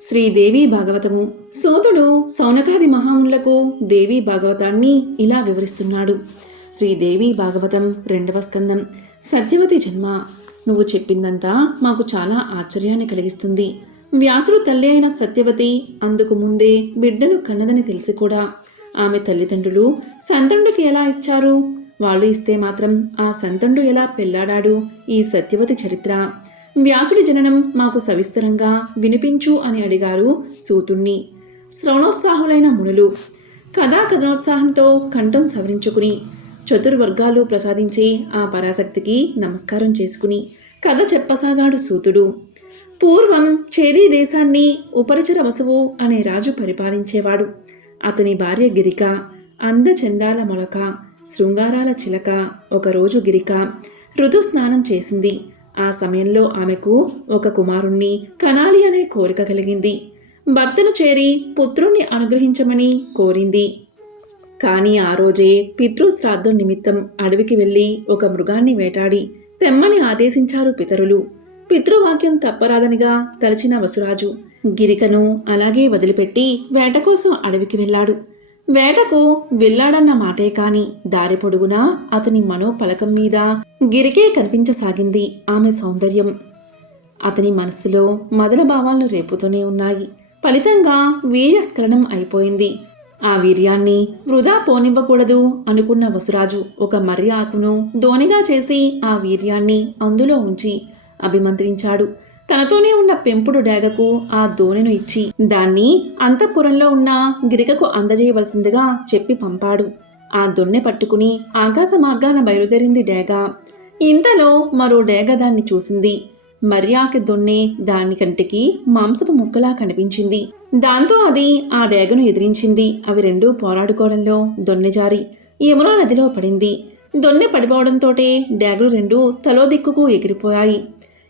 శ్రీదేవి భాగవతము. సోతుడు సౌనకాది మహామునులకు దేవీ భాగవతాన్ని ఇలా వివరిస్తున్నాడు. శ్రీదేవి భాగవతం 2వ స్కందం. సత్యవతి జన్మ. నువ్వు చెప్పిందంతా మాకు చాలా ఆశ్చర్యాన్ని కలిగిస్తుంది. వ్యాసుడు తల్లి అయిన సత్యవతి అందుకు ముందే బిడ్డను కన్నదని తెలిసి కూడా ఆమె తల్లిదండ్రులు సంతండుకి ఎలా ఇచ్చారు? వాళ్ళు ఇస్తే మాత్రం ఆ సంతండు ఎలా పెళ్లాడాడు? ఈ సత్యవతి చరిత్ర. వ్యాసుడి జననం మాకు సవిస్తరంగా వినిపించు అని అడిగారు సూతుణ్ణి. శ్రవణోత్సాహులైన మునులు కథనోత్సాహంతో కంఠం సవరించుకుని చతుర్వర్గాలు ప్రసాదించే ఆ పరాశక్తికి నమస్కారం చేసుకుని కథ చెప్పసాగాడు సూతుడు. పూర్వం చేదీ దేశాన్ని ఉపరిచర వసువు అనే రాజు పరిపాలించేవాడు. అతని భార్య గిరిక అందచందాల మొలక, శృంగారాల చిలక. ఒకరోజు గిరిక ఋతుస్నానం చేసింది. ఆ సమయంలో ఆమెకు ఒక కుమారుణ్ణి కనాలి అనే కోరిక కలిగింది. భర్తను చేరి పుత్రుణ్ణి అనుగ్రహించమని కోరింది. కానీ ఆ రోజే పితృశ్రాద్ధం నిమిత్తం అడవికి వెళ్ళి ఒక మృగాన్ని వేటాడి తెమ్మని ఆదేశించారు పితరులు. పితృవాక్యం తప్పరాదనిగా తలచిన వసురాజు గిరికను అలాగే వదిలిపెట్టి వేట కోసం అడవికి వెళ్ళాడు. వేటకు వెళ్ళాడన్న మాటే కాని దారి పొడుగునా అతని మనోపలకం మీద గిరికే కనిపించసాగింది ఆమె సౌందర్యం. అతని మనస్సులో మదన భావాలను రేపుతూనే ఉన్నాయి. ఫలితంగా వీర్యస్ఖలనం అయిపోయింది. ఆ వీర్యాన్ని వృధా పోనివ్వకూడదు అనుకున్న వసురాజు ఒక మర్రి ఆకును దోణిగా చేసి ఆ వీర్యాన్ని అందులో ఉంచి అభిమంత్రించాడు. తనతోనే ఉన్న పెంపుడు డేగకు ఆ దోణెను ఇచ్చి దాన్ని అంతఃపురంలో ఉన్న గిరికకు అందజేయవలసిందిగా చెప్పి పంపాడు. ఆ దొన్నె పట్టుకుని ఆకాశ మార్గాన బయలుదేరింది డేగ. ఇంతలో మరో డేగ దాన్ని చూసింది. మర్యాకి దొన్నె దాని కంటికి మాంసపు ముక్కలా కనిపించింది. దాంతో అది ఆ డేగను ఎదిరించింది. అవి రెండూ పోరాడుకోవడంలో దొన్నె జారి యమునా నదిలో పడింది. దొన్నె పడిపోవడంతోటే డేగలు రెండూ తలో దిక్కుకు ఎగిరిపోయాయి.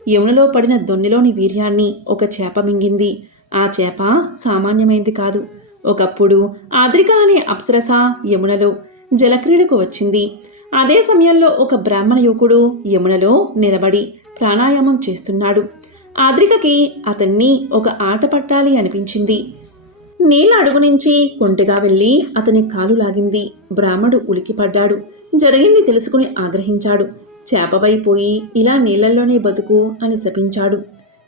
యమునలో పడిన దొన్నెలోని వీర్యాన్ని ఒక చేప మింగింది. ఆ చేప సామాన్యమైంది కాదు. ఒకప్పుడు ఆద్రిక అనే అప్సరస యమునలో జలక్రీడకు వచ్చింది. అదే సమయంలో ఒక బ్రాహ్మణ యువకుడు యమునలో నిలబడి ప్రాణాయామం చేస్తున్నాడు. ఆద్రికకి అతన్ని ఒక ఆట పట్టాలి అనిపించింది. నీళ్ళ అడుగు నుంచి కొంటెగా వెళ్ళి అతని కాలు లాగింది. బ్రాహ్మడు ఉలికిపడ్డాడు. జరిగింది తెలుసుకుని ఆగ్రహించాడు. చేపవైపోయి ఇలా నీళ్లల్లోనే బతుకు అని శపించాడు.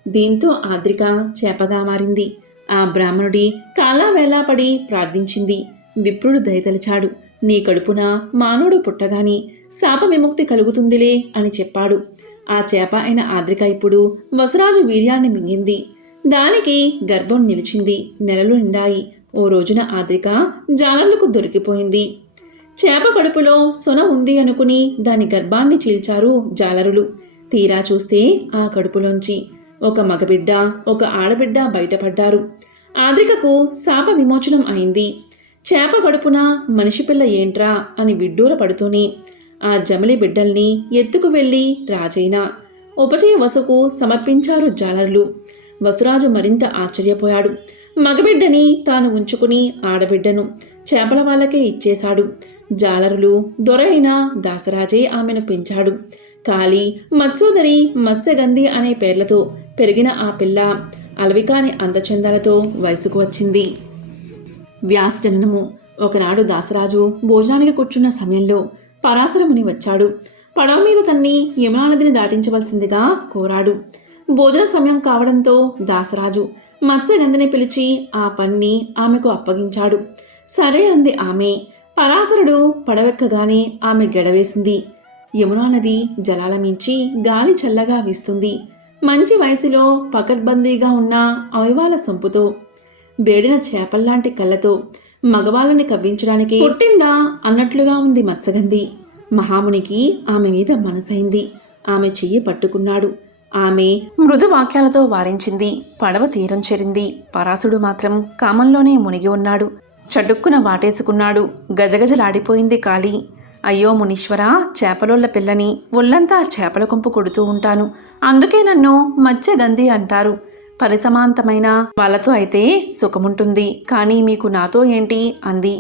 దీంతో ఆద్రిక చేపగా మారింది. ఆ బ్రాహ్మణుడి కాలా వేలాపడి ప్రార్థించింది. విప్రుడు దయతలిచాడు. నీ కడుపున మానవుడు పుట్టగాని శాప విముక్తి కలుగుతుందిలే అని చెప్పాడు. ఆ చేప అయిన ఆద్రిక ఇప్పుడు వసురాజు వీర్యాన్ని మింగింది. దానికి గర్భం నిలిచింది. నెలలు నిండాయి. ఓ రోజున ఆద్రిక జాలర్లకు దొరికిపోయింది. చేప కడుపులో సొన ఉంది అనుకుని దాని గర్భాన్ని చీల్చారు జాలరులు. తీరా చూస్తే ఆ కడుపులోంచి ఒక మగబిడ్డ ఒక ఆడబిడ్డ బయటపడ్డారు. ఆద్రికకు శాప విమోచనం అయింది. చేప కడుపున మనిషి పిల్ల ఏంట్రా అని విడ్డూర పడుతూనే ఆ జమలి బిడ్డల్ని ఎత్తుకు వెళ్ళి రాజైన ఉపచయ వసుకు సమర్పించారు జాలరులు. వసురాజు మరింత ఆశ్చర్యపోయాడు. మగబిడ్డని తాను ఉంచుకుని ఆడబిడ్డను చేపల వాళ్ళకే ఇచ్చేశాడు. జాలరులు దొర అయిన దాసరాజే ఆమెను పెంచాడు. కాళీ, మత్సోదరి, మత్స్యగంధి అనే పేర్లతో పెరిగిన ఆ పిల్ల అలవికాని అందచందాలతో వయసుకు వచ్చింది. వ్యాస జననము. ఒకనాడు దాసరాజు భోజనానికి కూర్చున్న సమయంలో పరాశరముని వచ్చాడు. పడవ మీద తన్ని యమునా నదిని దాటించవలసిందిగా కోరాడు. భోజన సమయం కావడంతో దాసరాజు మత్స్యగంధిని పిలిచి ఆ పన్ని ఆమెకు అప్పగించాడు. సరే అంది ఆమె. పరాశరుడు పడవెక్కగానే ఆమె గెడవేసింది. యమునా నది జలాల మించి గాలి చల్లగా వీస్తుంది. మంచి వయసులో పకడ్బందీగా ఉన్న అవయవాల సొంపుతో బేడిన చేపల్లాంటి కళ్ళతో మగవాళ్ళని కవ్వించడానికి పుట్టిందా అన్నట్లుగా ఉంది మత్స్యగంధి. మహామునికి ఆమె మీద మనసైంది. ఆమె చెయ్యి పట్టుకున్నాడు. ఆమె మృదు వాక్యాలతో వారించింది. పడవ తీరం చేరింది. పరాశుడు మాత్రం కామంలోనే మునిగి ఉన్నాడు. చటుక్కున వాటేసుకున్నాడు. గజగజలాడిపోయింది కాళీ. అయ్యో మునీశ్వరా, చేపలోళ్ళ పిల్లని ఒళ్ళంతా చేపల కొంపు కొడుతూ ఉంటాను. అందుకే నన్ను మత్స్యగంధి అంటారు. పరిసమాంతమైన వాళ్ళతో అయితే సుఖముంటుంది, కానీ మీకు నాతో ఏంటి అంది.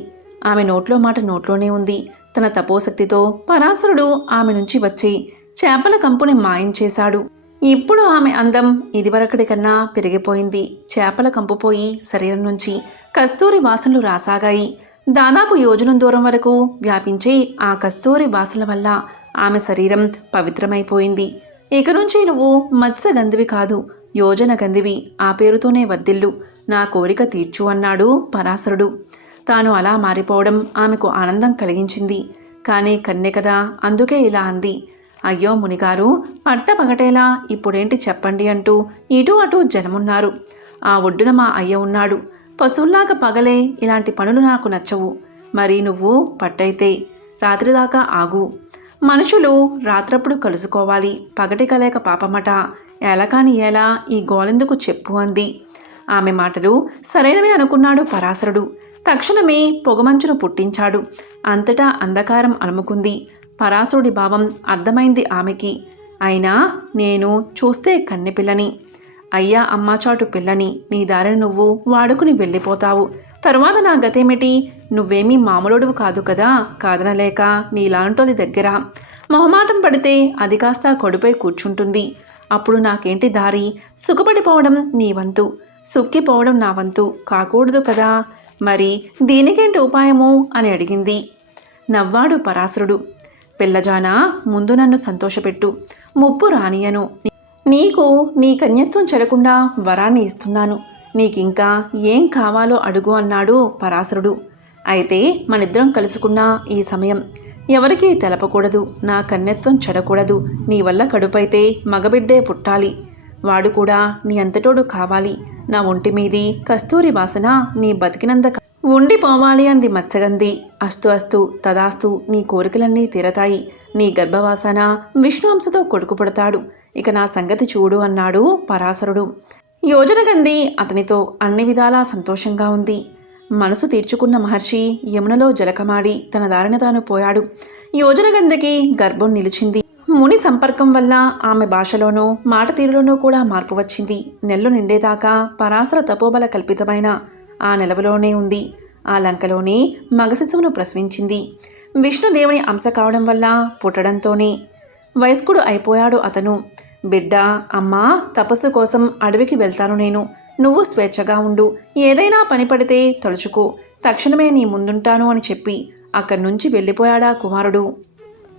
ఆమె నోట్లో మాట నోట్లోనే ఉంది. తన తపోశక్తితో పరాశరుడు ఆమె నుంచి వచ్చి చేపల కంపుని మాయం చేశాడు. ఇప్పుడు ఆమె అందం ఇదివరకటి కన్నా పెరిగిపోయింది. చేపల కంపుపోయి శరీరం నుంచి కస్తూరి వాసనలు రాసాగాయి. దాదాపు యోజనం దూరం వరకు వ్యాపించే ఆ కస్తూరి వాసనల వల్ల ఆమె శరీరం పవిత్రమైపోయింది. ఇక నుంచి నువ్వు మత్స్యగంధివి కాదు, యోజన గంధివి. ఆ పేరుతోనే వర్ధిల్లు, నా కోరిక తీర్చు అన్నాడు పరాశరుడు. తాను అలా మారిపోవడం ఆమెకు ఆనందం కలిగించింది. కానీ కన్నె కదా, అందుకే ఇలా అంది. అయ్యో మునిగారు, పగటేలా ఇప్పుడేంటి చెప్పండి అంటూ ఇటు అటు జనమున్నారు. ఆ ఒడ్డున మా అయ్య ఉన్నాడు. పశువుల్లాగా పగలే ఇలాంటి పనులు నాకు నచ్చవు. మరి నువ్వు పట్టయితే రాత్రిదాకా ఆగు. మనుషులు రాత్రప్పుడు కలుసుకోవాలి, పగటి కలేక పాపమట. ఎలాకాని ఎలా ఈ గోలెందుకు చెప్పు అంది. ఆమె మాటలు సరైనవి అనుకున్నాడు పరాశరుడు. తక్షణమే పొగమంచును పుట్టించాడు. అంతటా అంధకారం అలుముకుంది. పరాశరుడి భావం అర్థమైంది ఆమెకి. అయినా నేను చూస్తే కన్నెపిల్లని, అయ్యా అమ్మాచాటు పిల్లని. నీ దారిని నువ్వు వాడుకుని వెళ్ళిపోతావు. తరువాత నా గతేమిటి? నువ్వేమీ మామూలుడువు కాదు కదా. కాదనలేక నీలాంటోది దగ్గర మొహమాటం పడితే అది కాస్త కొడుపై కూర్చుంటుంది. అప్పుడు నాకేంటి దారి? సుఖపడిపోవడం నీ వంతు, సుక్కిపోవడం నా వంతు కాకూడదు కదా. మరి దీనికేంటి ఉపాయము అని అడిగింది. నవ్వాడు పరాశరుడు. పిల్లజానా, ముందు నన్ను సంతోషపెట్టు, ముప్పు రానియను. నీకు నీ కన్యత్వం చెడకుండా వరాన్ని ఇస్తున్నాను. నీకింకా ఏం కావాలో అడుగు అన్నాడు పరాశరుడు. అయితే మనిద్దరం కలుసుకున్న ఈ సమయం ఎవరికీ తెలపకూడదు. నా కన్యత్వం చెడకూడదు. నీ వల్ల కడుపైతే మగబిడ్డే పుట్టాలి. వాడు కూడా నీ అంతటోడు కావాలి. నా ఒంటి మీది కస్తూరి వాసన నీ బతికినంద ఉండిపోవాలి అంది మత్స్యగంధి. అస్తు అస్తు తదాస్తు, నీ కోరికలన్నీ తీరతాయి. నీ గర్భవాసన విష్ణు అంశతో కొడుకు పుడతాడు. ఇక నా సంగతి చూడు అన్నాడు పరాశరుడు. యోజనగంధి అతనితో అన్ని విధాలా సంతోషంగా ఉంది. మనసు తీర్చుకున్న మహర్షి యమునలో జలకమాడి తన దారిన తాను పోయాడు. యోజనగంధికి గర్భం నిలిచింది. ముని సంపర్కం వల్ల ఆమె భాషలోనూ మాట తీరులోనూ కూడా మార్పు వచ్చింది. నెల్లు నిండేదాకా పరాశర తపోబల కల్పితమైన ఆ నెలవులోనే ఉంది. ఆ లంకలోనే మగశిశువును ప్రసవించింది. విష్ణుదేవుని అంశ కావడం వల్ల పుట్టడంతోనే వయస్కుడు అయిపోయాడు అతను. బిడ్డ, అమ్మా, తపస్సు కోసం అడవికి వెళ్తాను నేను. నువ్వు స్వేచ్ఛగా ఉండు. ఏదైనా పని పడితే తలుచుకో, తక్షణమే నీ ముందుంటాను అని చెప్పి అక్కడి నుంచి వెళ్ళిపోయాడా కుమారుడు.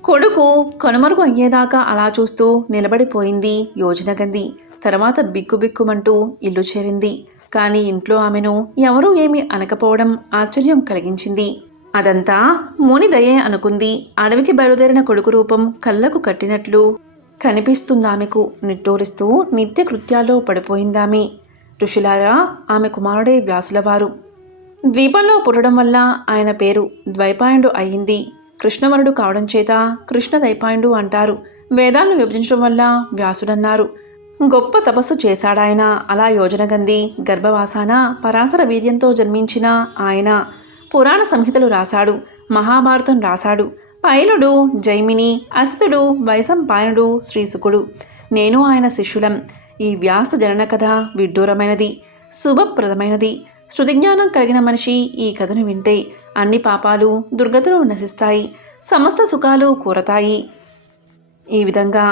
కొడుకు కనుమరుగు అయ్యేదాకా అలా చూస్తూ నిలబడిపోయింది యోజనగంధి. తర్వాత బిక్కుబిక్కుమంటూ ఇల్లు చేరింది. కానీ ఇంట్లో ఆమెను ఎవరూ ఏమీ అనకపోవడం ఆశ్చర్యం కలిగించింది. అదంతా ముని దయే అనుకుంది. అడవికి బయలుదేరిన కొడుకు రూపం కళ్ళకు కట్టినట్లు కనిపిస్తుందామెకు. నిట్టూరిస్తూ నిత్య కృత్యాల్లో పడిపోయిందామె. ఋషులారా, ఆమె కుమారుడే వ్యాసులవారు. ద్వీపంలో పుట్టడం వల్ల ఆయన పేరు ద్వైపాయనుడు అయ్యింది. కృష్ణవరుడు కావడం చేత కృష్ణదైపాయనుడు అంటారు. వేదాలను విభజించడం వల్ల వ్యాసుడన్నారు. గొప్ప తపస్సు చేశాడాయన. అలా యోజనగంధి గర్భవాసాన పరాశర వీర్యంతో జన్మించిన ఆయన పురాణ సంహితలు రాశాడు, మహాభారతం రాశాడు. పైలుడు, జైమిని, అసితుడు, వైశంపాయనుడు, శ్రీశుకుడు, నేను ఆయన శిష్యులం. ఈ వ్యాస జనన కథ విడ్డూరమైనది, శుభప్రదమైనది. శృతిజ్ఞానం కలిగిన మనిషి ఈ కథను వింటే అన్ని పాపాలు దుర్గతులు నశిస్తాయి, సమస్త సుఖాలు కూరతాయి. ఈ విధంగా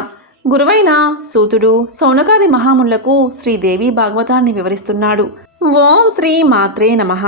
గురువైన సూతుడు సౌనకాది మహామునులకు శ్రీదేవి భాగవతాన్ని వివరిస్తున్నాడు. ఓం శ్రీ మాత్రే నమః.